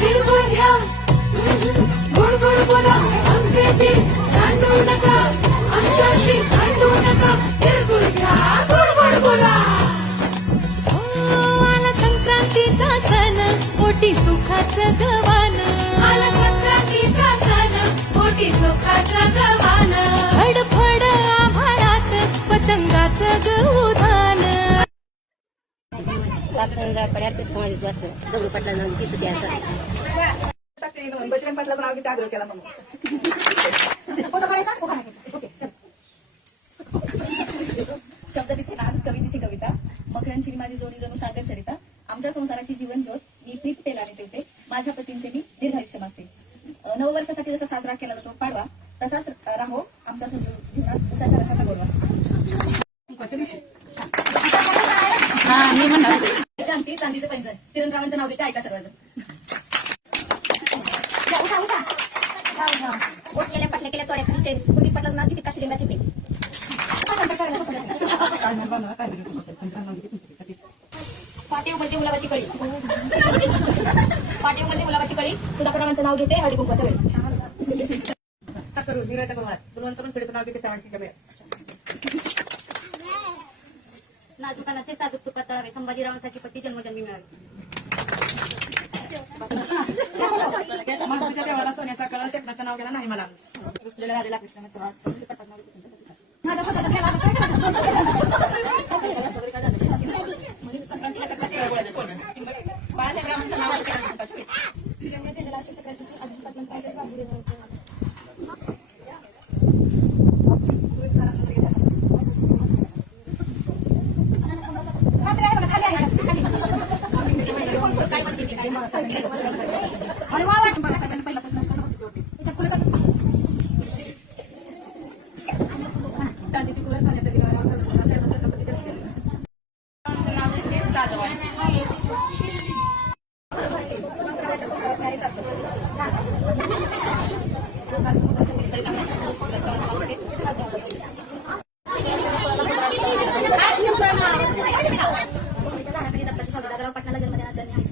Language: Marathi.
तिळगुळ घ्या, गोड गोड बोला, आमचे तीळ सांडू नका, आमच्याशी भांडू नका. तिळगुळ घ्या, गोड गोड बोला. आला संक्रांतीचा सण, पोटी सुखाचं गवान. आला संक्रांतीचा सण, पोटी सुखाचं गवान. फडफड आभाळात पतंगाचं गौधान. दगडू पाटला नाव दिसत यायचं बजरंग पाटला नाव आग्रह केला म्हणून शब्द तिथे नाद, कवी तिथे कविता. मकरांची माझी जोडी जणू सागर सरिता. आमच्या संसाराची जीवन ज्योत मी पीठ तेलाने ठेवते. माझ्या पतींचे मी दीर्घायुष्य मागते. नववर्षासाठी जसा साजरा केला जातो पाडवा, तसाच राहो आमच्या जीवनात उसाच्या रसाचा गोडवा. मी म्हणणार चांदी चांदीचं पैंजण, तिरंगावांचं नाव देते ऐका सर्वजण. बोट केल्या पटल्या केल्या तोड्या खाली चैन, कुणी पटलं नाव किती काशी लिंगाची पेन. पाटी उमलते गुलाबाची कळी, पाटी उमलते गुलाबाची कळी, तुझ्या प्रमाणाचं नाव घेते हळदी कुंकवाच्या वेळी. करू निराच्या गुरुवार गुरुवंतरून फिरचं नाव घेते सवांची कमी. नाजुका नसे साजूक तुका तळावे, संभाजीरावांसाठी पती जन्मजन्मी मिळावे. माणसाच्या देवाला सोन्याचा कळस शेपणाचं नाव गेला नाही मला. रुसलेल्या राजाला कृष्णाने त्रास, बाळासाहेबरावांचं नाव चांदीची कुळस खाण्याचा दिवा. पटणाला जन्म देण्याचा